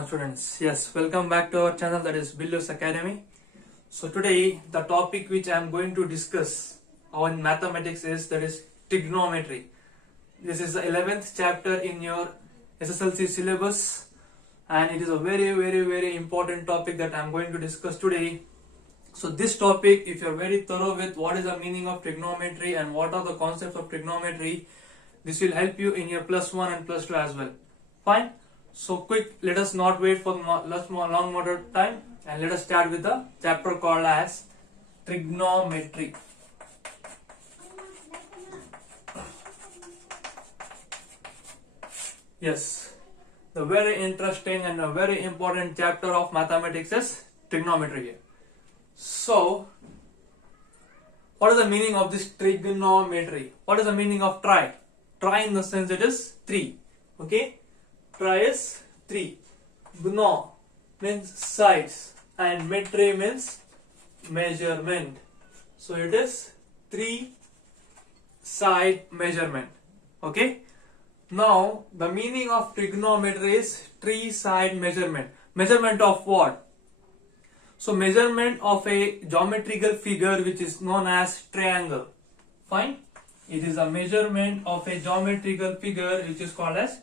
everyone students. Yes, welcome back to our channel, that is Billus Academy. So today the topic which I am going to discuss on mathematics is trigonometry. This is the 11th chapter in your SSLC syllabus and it is a very important topic that I am going to discuss today. So this topic, if you are very thorough with what is the meaning of trigonometry and what are the concepts of trigonometry, this will help you in your +1 and +2 as well. Fine. So quick, let us not wait for long more time and let us start with the chapter called as trigonometry. Yes, the very interesting and a very important chapter of mathematics is trigonometry here. So, what is the meaning of this trigonometry? What is the meaning of tri? Tri in the sense it is 3. Okay? Tri is 3. Gno means sides and metry means measurement. So it is 3 side measurement. Okay. Now the meaning of trigonometry is 3 side measurement. Measurement of what? So measurement of a geometrical figure which is known as triangle. Fine. It is a measurement of a geometrical figure which is called as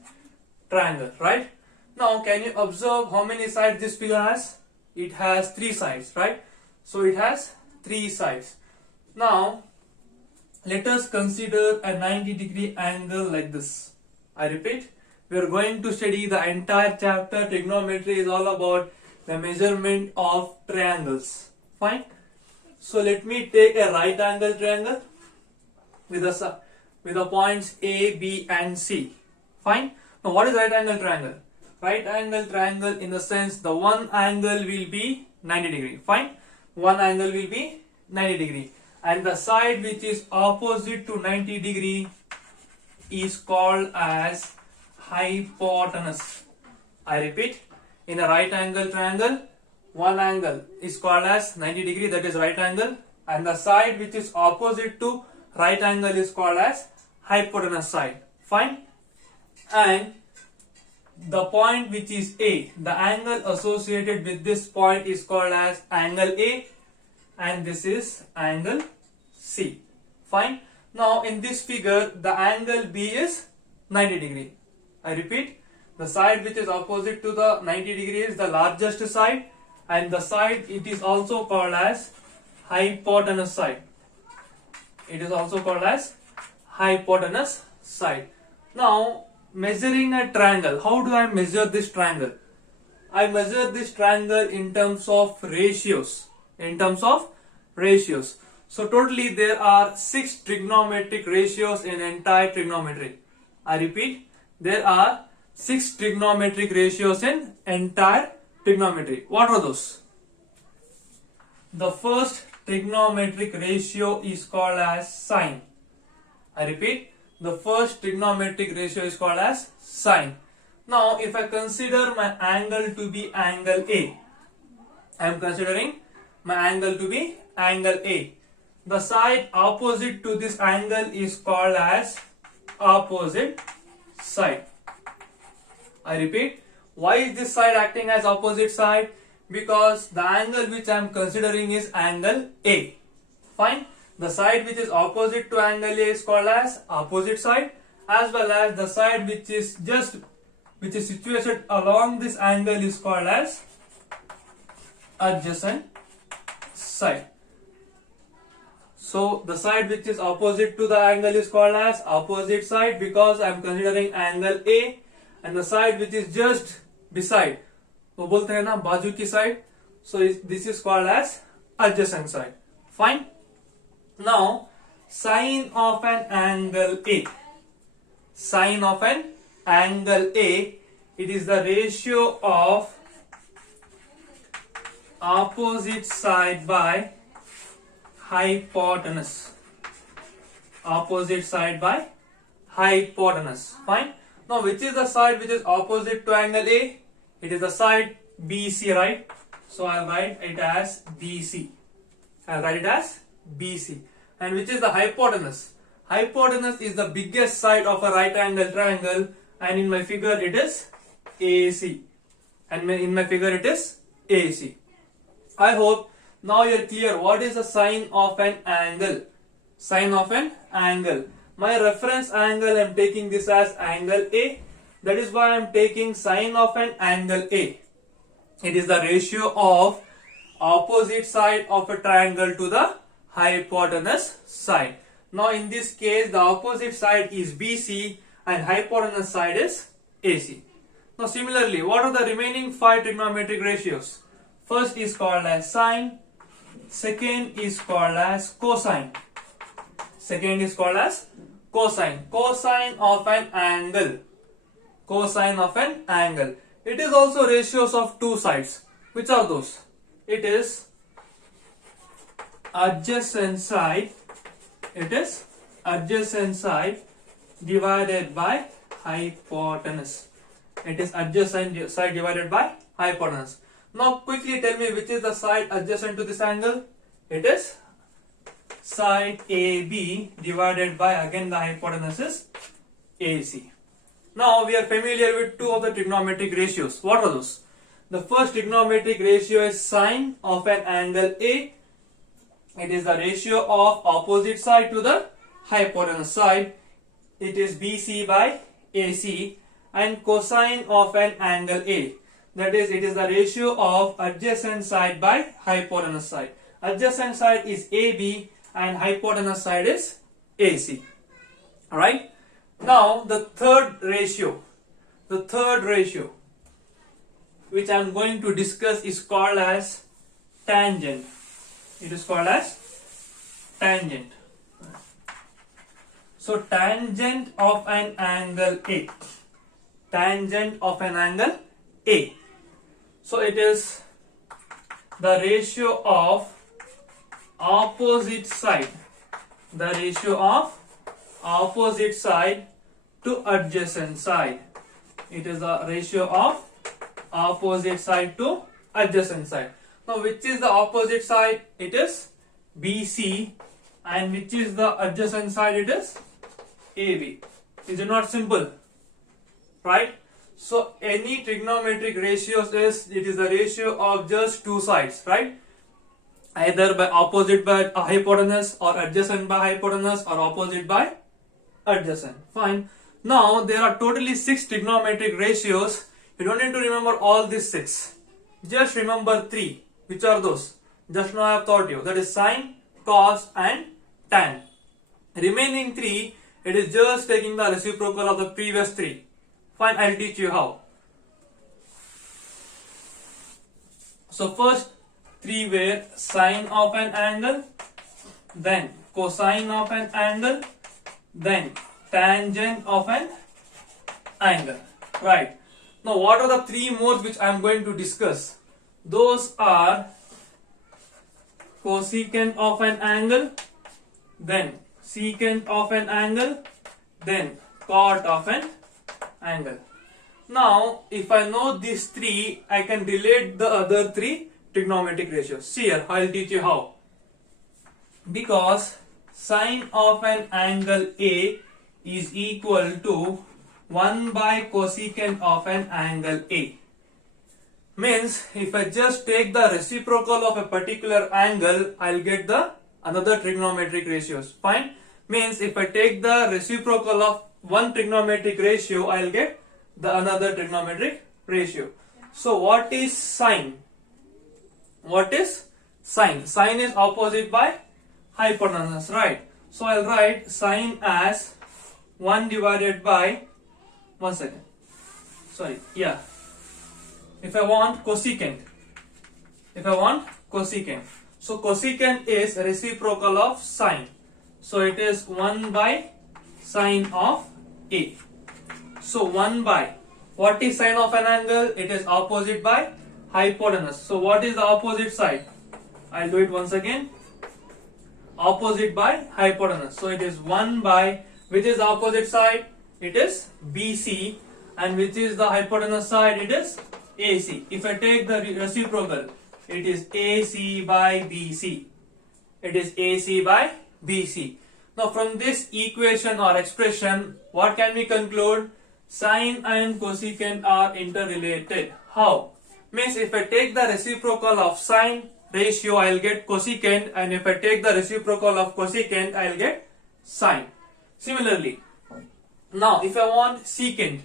triangle, right? Now can you observe how many sides this figure has? It has 3 sides, right? So it has 3 sides. Now let us consider a 90-degree angle like this. I repeat, we are going to study the entire chapter. Trigonometry is all about the measurement of triangles. Fine. So let me take a right angle triangle with the points A, B and C. Fine. Now what is right angle triangle? Right angle triangle in the sense the one angle will be 90 degree. Fine. One angle will be 90 degree and the side which is opposite to 90 degree is called as hypotenuse. I repeat, in a right angle triangle, one angle is called as 90 degree, that is right angle, and the side which is opposite to right angle is called as hypotenuse side. Fine. And the point which is A, the angle associated with this point is called as angle A and this is angle C. Fine. Now in this figure the angle B is 90 degree. I repeat, the side which is opposite to the 90 degree is the largest side and the side it is also called as hypotenuse side. It is also called as hypotenuse side. Now measuring a triangle, how do I measure this triangle? I measure this triangle in terms of ratios. So totally there are 6 trigonometric ratios in entire trigonometry. I repeat, there are 6 trigonometric ratios in entire trigonometry. What are those? The first trigonometric ratio is called as sine. I repeat, the first trigonometric ratio is called as sine. Now if I consider my angle to be angle A, I am considering my angle to be angle A. The side opposite to this angle is called as opposite side. I repeat, why is this side acting as opposite side? Because the angle which I am considering is angle A. Fine. The side which is opposite to angle A is called as opposite side, as well as the side which is situated along this angle is called as adjacent side. So the side which is opposite to the angle is called as opposite side because I am considering angle A, and the side which is just beside, वो बोलते हैं ना बाजू की side, so this is called as adjacent side. Fine. Now sine of an angle A. Sine of an angle A, it is the ratio of opposite side by hypotenuse. Opposite side by hypotenuse. Fine. Now which is the side which is opposite to angle A? It is the side BC, right? So I'll write it as BC. And which is the hypotenuse? Hypotenuse is the biggest side of a right angle triangle and in my figure it is AC. and in my figure it is AC. I hope now you are clear what is the sine of an angle. Sine of an angle. My reference angle, I am taking this as angle A. That is why I am taking sine of an angle A. It is the ratio of opposite side of a triangle to the hypotenuse side. Now in this case the opposite side is BC and hypotenuse side is AC. Now similarly, what are the remaining 5 trigonometric ratios? First is called as sine, second is called as cosine. Second is called as cosine. Cosine of an angle. Cosine of an angle. It is also ratios of two sides. Which are those? It is adjacent side. It is adjacent side divided by hypotenuse. It is adjacent side divided by hypotenuse. Now quickly tell me which is the side adjacent to this angle. It is side AB divided by, again the hypotenuse is AC. Now we are familiar with two of the trigonometric ratios. What are those? The first trigonometric ratio is sine of an angle A. It is the ratio of opposite side to the hypotenuse side. It is BC by AC. And cosine of an angle A. That is, it is the ratio of adjacent side by hypotenuse side. Adjacent side is AB and hypotenuse side is AC. Alright. Now the third ratio which I am going to discuss is called as tangent. It is called as tangent. So tangent of an angle A. Tangent of an angle A. So it is the ratio of opposite side. The ratio of opposite side to adjacent side. It is the ratio of opposite side to adjacent side. Now which is the opposite side? It is BC, and which is the adjacent side? It is AB. Is it not simple? Right? So any trigonometric ratios it is the ratio of just two sides, right? Either by opposite by hypotenuse or adjacent by hypotenuse or opposite by adjacent. Fine. Now there are totally 6 trigonometric ratios. You don't need to remember all these 6. Just remember 3. Which are those? Just now I have taught you. That is sine, cos and tan. Remaining 3, it is just taking the reciprocal of the previous 3. Fine, I'll teach you how. So first 3 were sine of an angle, then cosine of an angle, then tangent of an angle. Right. Now what are the 3 modes which I am going to discuss? Those are cosecant of an angle, then secant of an angle, then cot of an angle. Now if I know these 3, I can relate the other 3 trigonometric ratios. See here, I'll teach you how. Because sine of an angle A is equal to 1 by cosecant of an angle A. Means if I just take the reciprocal of a particular angle, I'll get the another trigonometric ratios. Fine. Means if I take the reciprocal of one trigonometric ratio, I'll get the another trigonometric ratio. So what is sine? What is sine? Sine is opposite by hypotenuse, right? So I'll write sine as 1 divided by, one second, sorry, yeah. If I want cosecant, so cosecant is reciprocal of sine. So it is 1 by sine of A. So 1 by, what is sine of an angle? It is opposite by hypotenuse. So what is the opposite side? I'll do it once again. Opposite by hypotenuse. So it is 1 by, which is the opposite side? It is BC, and which is the hypotenuse side? It is AC. If I take the reciprocal, it is AC by BC. It is AC by BC. Now from this equation or expression, what can we conclude? Sine and cosecant are interrelated. How? Means if I take the reciprocal of sine ratio, I'll get cosecant, and if I take the reciprocal of cosecant, I'll get sine. Similarly, now if I want secant,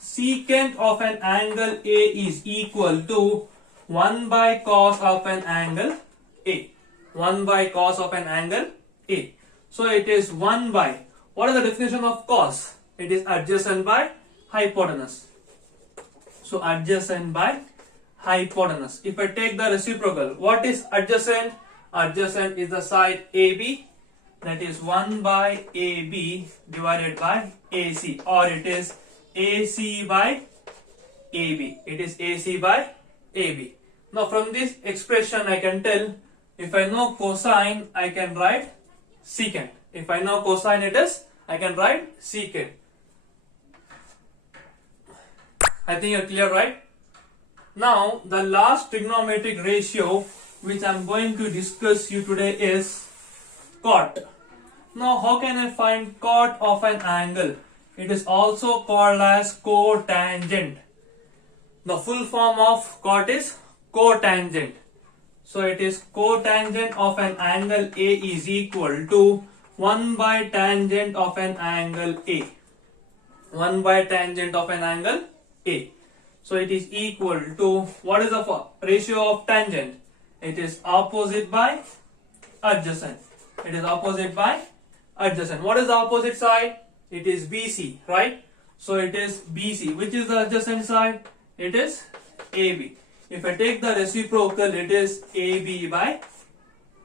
secant of an angle A is equal to 1 by cos of an angle A. 1 by cos of an angle A. So it is 1 by, what is the definition of cos? It is adjacent by hypotenuse. So adjacent by hypotenuse. If I take the reciprocal, what is adjacent? Adjacent is the side AB, that is 1 by AB divided by AC, or it is AC by AB. It is AC by AB. Now from this expression I can tell, if I know cosine, I can write secant. If I know cosine, I can write secant. I think you're clear, right? Now the last trigonometric ratio which I'm going to discuss you today is cot. Now how can I find cot of an angle? It is also called as cotangent. The full form of cot is cotangent. So it is cotangent of an angle A is equal to 1 by tangent of an angle A. 1 by tangent of an angle A. So it is equal to, what is the ratio of tangent? It is opposite by adjacent. It is opposite by adjacent. What is the opposite side? It is BC, right? So it is BC. Which is the adjacent side? It is AB. If I take the reciprocal, it is AB by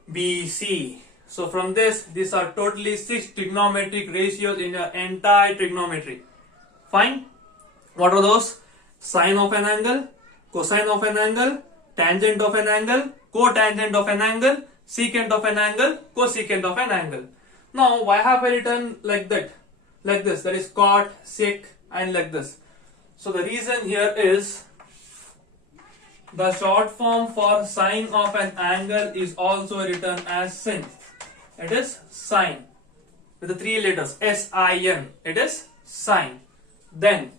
BC. So from this, these are totally 6 trigonometric ratios in your entire trigonometry. Fine. What are those? Sine of an angle, cosine of an angle, tangent of an angle, cotangent of an angle, secant of an angle, cosecant of an angle. Now why have I written like that? Like this, that is cot, sec, and like this. So the reason here is the short form for sine of an angle is also written as sin. It is sine with the 3 letters S-I-N. It is sine. Then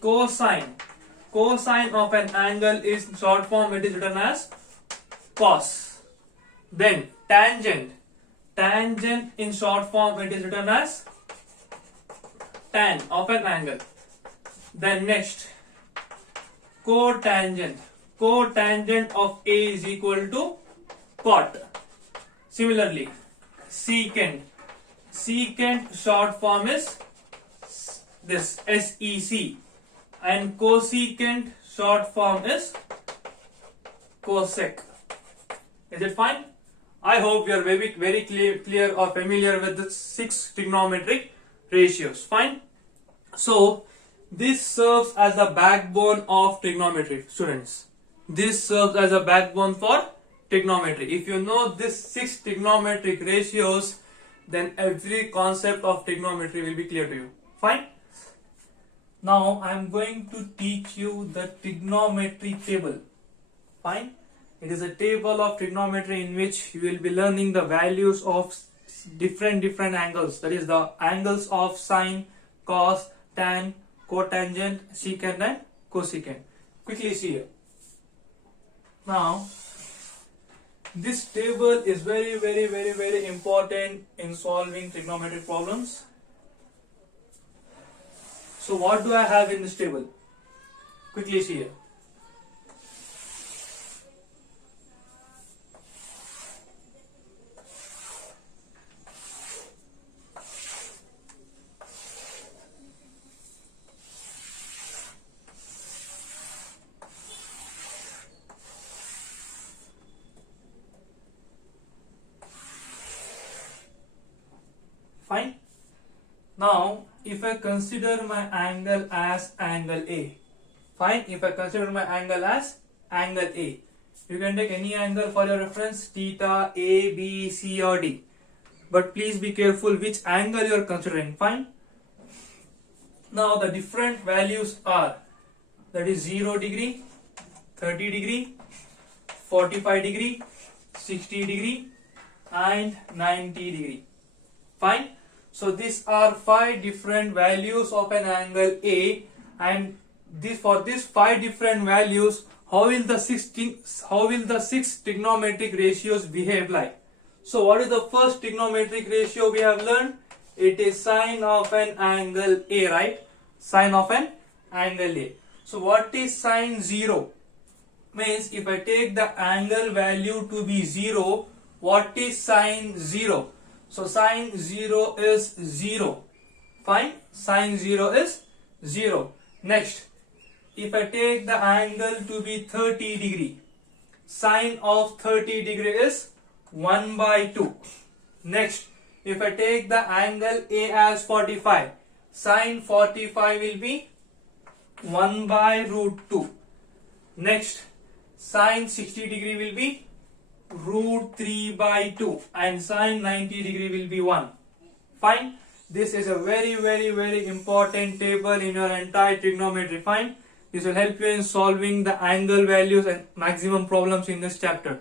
cosine. Cosine of an angle is short form. It is written as cos. Then tangent. Tangent in short form. It is written as tan of an angle. Then next, cotangent. Cotangent of A is equal to cot. Similarly, secant. Secant short form is this SEC, and cosecant short form is cosec. Is it fine? I hope you are very clear or familiar with the 6 trigonometric ratios. Fine. So this serves as the backbone of trigonometry, students. This serves as a backbone for trigonometry. If you know these 6 trigonometric ratios, then every concept of trigonometry will be clear to you. Fine. Now I am going to teach you the trigonometry table. Fine. It is a table of trigonometry in which you will be learning the values of different angles. That is the angles of sine, cos, tan, cotangent, secant, and cosecant. Quickly see here. Now this table is very important in solving trigonometric problems. So what do I have in this table? Quickly see here. Fine. Now if I consider my angle as angle A, fine, if I consider my angle as angle A, you can take any angle for your reference, theta, A, B, C or D, but please be careful which angle you are considering. Fine. Now the different values are, that is 0 degree, 30 degree, 45 degree, 60 degree and 90 degree. Fine. So these are 5 different values of an angle A, and for these 5 different values, how will the six trigonometric ratios behave like? So what is the first trigonometric ratio we have learned? It is sine of an angle A, right? Sine of an angle A. So what is sine 0? Means if I take the angle value to be 0, what is sine 0? So sine 0 is 0. Fine? Sine 0 is 0. Next, if I take the angle to be 30 degree, sine of 30 degree is 1 by 2. Next, if I take the angle A as 45, sine 45 will be 1 by root 2. Next, sine 60 degree will be root 3 by 2 and sine 90 degree will be 1. Fine. This is a very important table in your entire trigonometry. Fine. This will help you in solving the angle values and maximum problems in this chapter.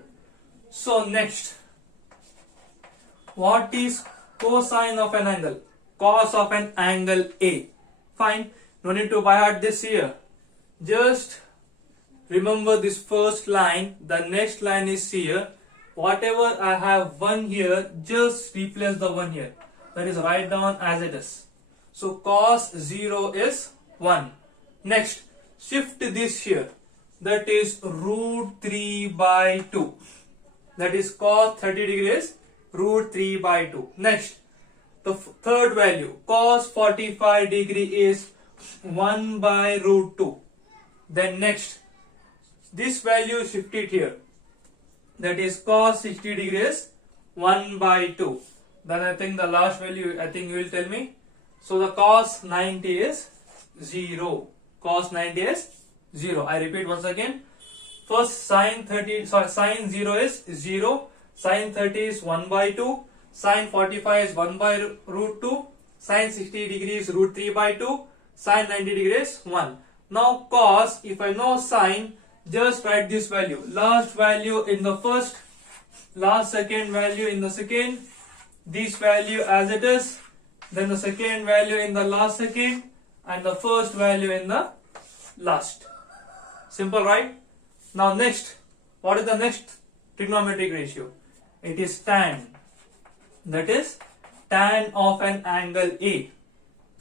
So next, what is cosine of an angle? Cos of an angle A. Fine. No need to by heart this here. Just remember this first line. The next line is here. Whatever I have 1 here, just replace the 1 here. That is, write down as it is. So cos 0 is 1. Next, shift this here. That is root 3 by 2. That is cos 30 degrees, root 3 by 2. Next, the third value, cos 45 degree is 1 by root 2. Then next, this value shifted here. That is cos 60 degrees, 1 by 2. Then I think the last value, I think you will tell me. So the cos 90 is 0. Cos 90 is 0. I repeat once again. First sine 0 is 0. Sine 30 is 1 by 2. Sine 45 is 1 by root 2. Sine 60 degrees root 3 by 2. Sine 90 degrees 1. Now cos, if I know sine, just write this value. Last value in the first, last second value in the second, this value as it is, then the second value in the last second, and the first value in the last. Simple, right? Now next, what is the next trigonometric ratio? It is tan. That is tan of an angle A.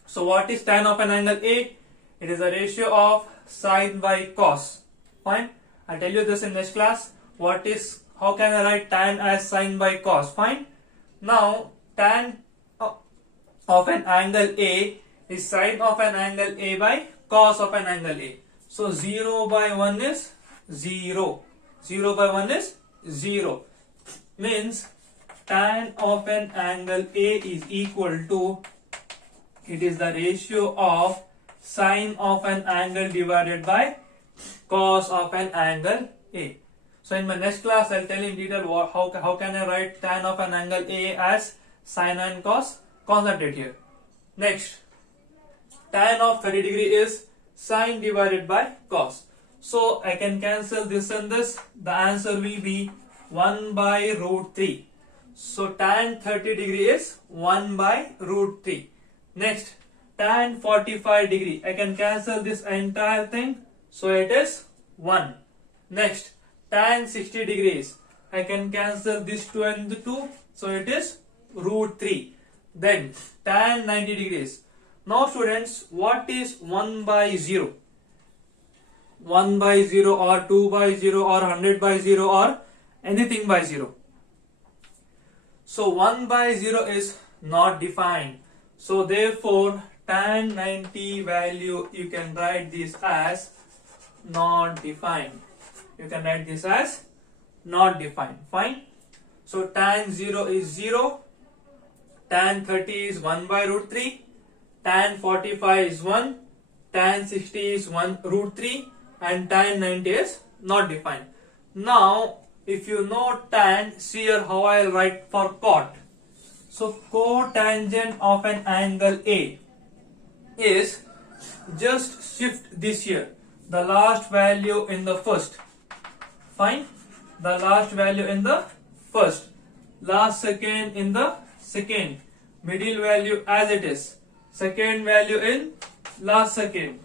So what is tan of an angle A? It is a ratio of sine by cos. Fine. I'll tell you this in next class. How can I write tan as sine by cos? Fine. Now tan of an angle A is sine of an angle A by cos of an angle A. So 0 by 1 is 0. 0 by 1 is 0. Means tan of an angle A is equal to, it is the ratio of sine of an angle divided by cos of an angle A. So in my next class, I'll tell in detail how can I write tan of an angle A as sine and cos. Concentrate here. Next, tan of 30 degree is sine divided by cos. So I can cancel this and this. The answer will be 1 by root 3. So tan 30 degree is 1 by root 3. Next, tan 45 degree. I can cancel this entire thing. So it is 1. Next, tan 60 degrees. I can cancel this 2 and the 2. So it is root 3. Then tan 90 degrees. Now students, what is 1 by 0? 1 by 0 or 2 by 0 or 100 by 0 or anything by 0. So 1 by 0 is not defined. So therefore tan 90 value, you can write this as not defined. You can write this as not defined. Fine. So tan 0 is 0. Tan 30 is 1 by root 3. Tan 45 is 1. Tan 60 is 1 root 3. And tan 90 is not defined. Now, if you know tan, see here how I will write for cot. So cotangent of an angle A is, just shift this here. The last value in the first. Fine. The last value in the first. Last second in the second. Middle value as it is. Second value in last second.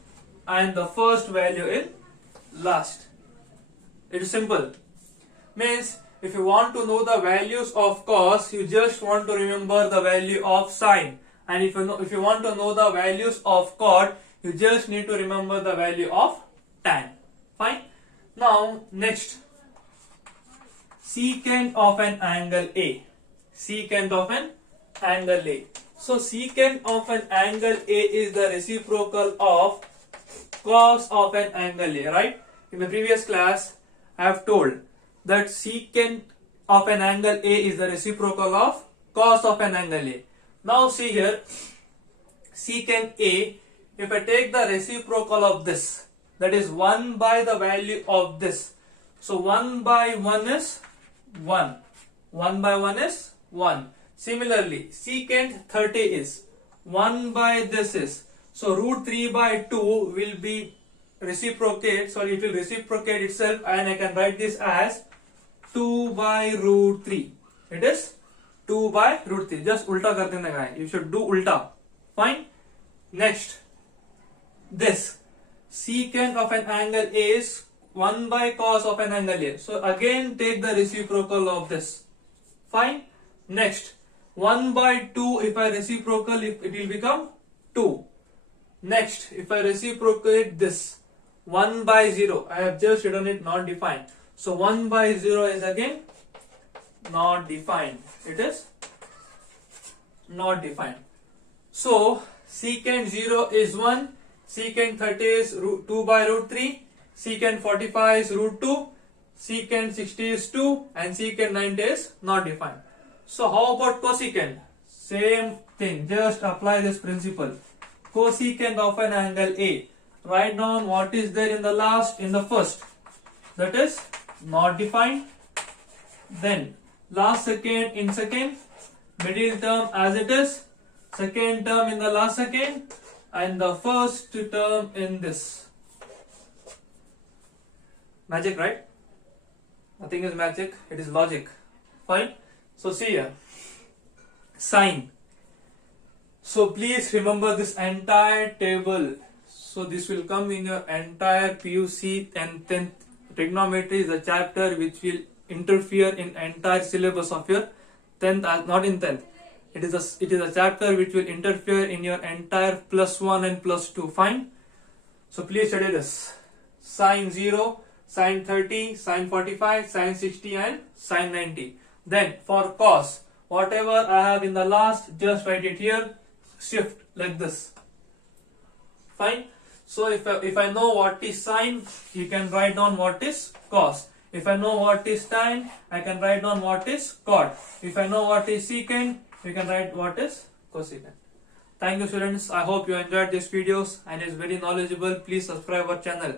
and the first value in last. It is simple. Means if you want to know the values of cos, you just want to remember the value of sine, and if you want to know the values of cot, you just need to remember the value of tan. Fine. Now next, secant of an angle A. Secant of an angle A. So secant of an angle A is the reciprocal of cos of an angle A, right? In the previous class, I have told that secant of an angle A is the reciprocal of cos of an angle A. Now see here, secant A, if I take the reciprocal of this, that is 1 by the value of this. So 1 by 1 is 1. 1 by 1 is 1. Similarly, secant 30 is 1 by this is. So root 3 by 2 will be reciprocate. So it will reciprocate itself, and I can write this as 2 by root 3. It is 2 by root 3. Just ulta kar dena guy. You should do ulta. Fine. Next, this secant of an angle A is 1 by cos of an angle A. So again take the reciprocal of this. Fine. Next, 1 by 2, if I reciprocal, it will become 2. Next, if I reciprocate this, 1 by 0, I have just written it not defined. So 1 by 0 is again not defined. It is not defined. So secant 0 is 1, secant 30 is 2 by root 3, secant 45 is root 2, secant 60 is 2, and secant 90 is not defined. So how about cosecant? Same thing, just apply this principle. Cosecant of an angle A. Write down what is there in the last, in the first. That is not defined. Then last second in second, middle term as it is, second term in the last second, and the first term in this. Magic, right? Nothing is magic, it is logic. Fine. So see here, sine. So please remember this entire table. So this will come in your entire PUC and 10th. Trigonometry is a chapter which will interfere in entire syllabus of your 10th, not in 10th. It is a chapter which will interfere in your entire +1 and +2. Fine. So please study this. Sine 0, sine 30, sine 45, sine 60, and sine 90. Then for cos, whatever I have in the last, just write it here, shift like this. Fine. So if I know what is sine, you can write down what is cos. If I know what is tan, I can write down what is cot. If I know what is secant, you can write what is cosecant. Thank you students. I hope you enjoyed these videos and is very knowledgeable. Please subscribe our channel.